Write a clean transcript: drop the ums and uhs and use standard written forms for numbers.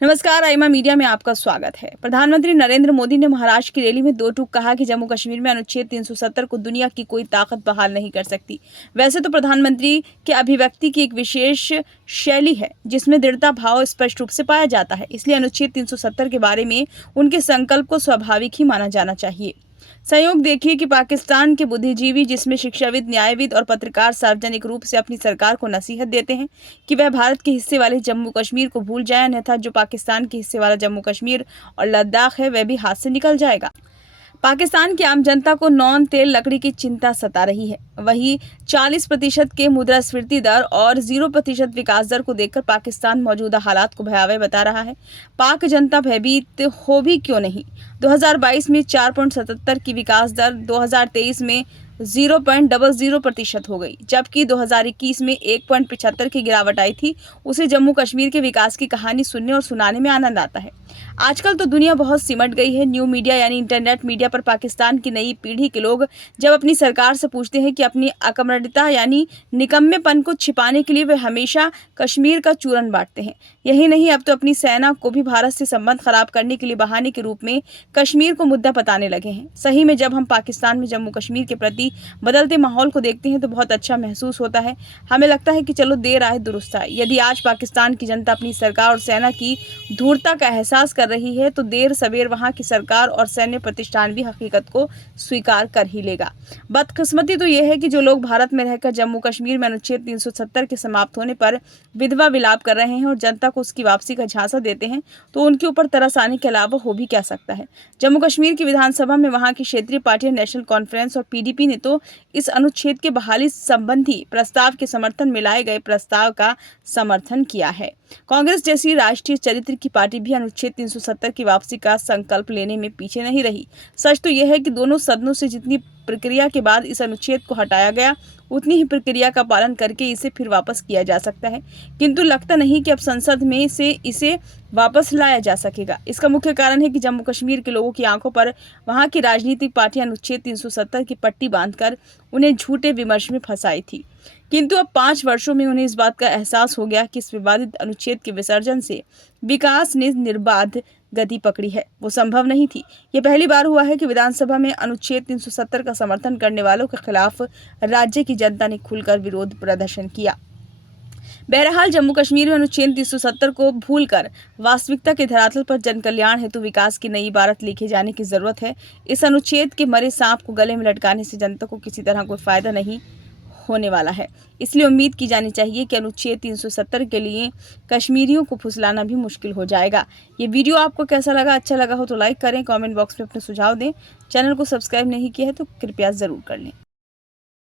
नमस्कार, आईमा मीडिया में आपका स्वागत है। प्रधानमंत्री नरेंद्र मोदी ने महाराष्ट्र की रैली में दो टूक कहा कि जम्मू कश्मीर में अनुच्छेद 370 को दुनिया की कोई ताकत बहाल नहीं कर सकती। वैसे तो प्रधानमंत्री के अभिव्यक्ति की एक विशेष शैली है जिसमें दृढ़ता भाव स्पष्ट रूप से पाया जाता है, इसलिए अनुच्छेद 370 के बारे में उनके संकल्प को स्वाभाविक ही माना जाना चाहिए। संयोग देखिए कि पाकिस्तान के बुद्धिजीवी, जिसमें शिक्षाविद, न्यायविद और पत्रकार सार्वजनिक रूप से अपनी सरकार को नसीहत देते हैं कि वह भारत के हिस्से वाले जम्मू कश्मीर को भूल जाए, अन्यथा जो पाकिस्तान के हिस्से वाला जम्मू कश्मीर और लद्दाख है वह भी हाथ से निकल जाएगा। पाकिस्तान की आम जनता को नॉन तेल लकड़ी की चिंता सता रही है। वही 40% के मुद्रास्फीति दर और 0% विकास दर को देखकर पाकिस्तान मौजूदा हालात को भयावह बता रहा है। पाक जनता भयभीत हो भी क्यों नहीं। 2022 में 4.77 की विकास दर 2023 में 0.00% हो गई, जबकि 2021 में 1.75 की गिरावट आई थी। उसे जम्मू कश्मीर के विकास की कहानी सुनने और सुनाने में आनंद आता है। आजकल तो दुनिया बहुत सिमट गई है। न्यू मीडिया यानी इंटरनेट मीडिया पर पाकिस्तान की नई पीढ़ी के लोग जब अपनी सरकार से पूछते हैं कि अपनी अकमण्यता यानी निकम्मेपन को छिपाने के लिए वे हमेशा कश्मीर का चूरन बांटते हैं। यही नहीं, अब तो अपनी सेना को भी भारत से संबंध खराब करने के लिए बहाने के रूप में कश्मीर को मुद्दा बताने लगे हैं। सही में जब हम पाकिस्तान में जम्मू कश्मीर के प्रति बदलते माहौल को देखते हैं तो बहुत अच्छा महसूस होता है। हमें लगता है कि चलो देर आए दुरुस्त आए। यदि आज पाकिस्तान की जनता अपनी सरकार और सेना की धूर्तता का एहसास कर रही है तो देर सवेर वहां की सरकार और सैन्य प्रतिष्ठान भी हकीकत को स्वीकार कर ही लेगा। बदकिस्मती तो यह है कि जो लोग भारत में रहकर जम्मू कश्मीर में अनुच्छेद 370 के समाप्त होने पर विधवा विलाप कर रहे हैं और जनता को उसकी वापसी का झांसा देते हैं, तो उनके ऊपर तरस आने के अलावा हो भी क्या सकता है। जम्मू कश्मीर की विधानसभा में वहां की क्षेत्रीय पार्टियां नेशनल कॉन्फ्रेंस और पीडीपी ने तो इस अनुच्छेद के बहाली संबंधी प्रस्ताव के समर्थन में लाए गए प्रस्ताव का समर्थन किया है। कांग्रेस जैसी राष्ट्रीय चरित्र की पार्टी भी अनुच्छेद 370 की वापसी का संकल्प लेने में पीछे नहीं रही। सच तो यह है कि दोनों सदनों से जितनी प्रक्रिया के बाद इस अनुच्छेद को हटाया गया, उतनी ही प्रक्रिया का पालन करके इसे फिर वापस किया जा सकता है, किंतु लगता नहीं कि अब संसद में से इसे वापस लाया जा सकेगा। इसका मुख्य कारण है कि जम्मू कश्मीर के लोगों की आंखों पर वहां की राजनीतिक पार्टियां अनुच्छेद 370 की पट्टी बांधकर उन्हें झूठे विमर्श में फंसाई थी, किंतु अब 5 वर्षों में उन्हें इस बात का एहसास हो गया कि इस विवादित अनुच्छेद के विसर्जन से विकास ने निर्बाध गति पकड़ी है, वो संभव नहीं थी। ये पहली बार हुआ है कि विधानसभा में अनुच्छेद 370 का समर्थन करने वालों के खिलाफ राज्य की जनता ने खुलकर विरोध प्रदर्शन किया। बहरहाल जम्मू कश्मीर में अनुच्छेद 370 को भूलकर वास्तविकता के धरातल पर जन कल्याण हेतु विकास की नई इबारत लिखे जाने की जरूरत है। इस अनुच्छेद के मरे सांप को गले में लटकाने से जनता को किसी तरह कोई फायदा नहीं होने वाला है। इसलिए उम्मीद की जानी चाहिए कि अनुच्छेद 370 के लिए कश्मीरियों को फुसलाना भी मुश्किल हो जाएगा। ये वीडियो आपको कैसा लगा? अच्छा लगा हो तो लाइक करें, कमेंट बॉक्स में अपने सुझाव दें। चैनल को सब्सक्राइब नहीं किया है तो कृपया जरूर कर लें।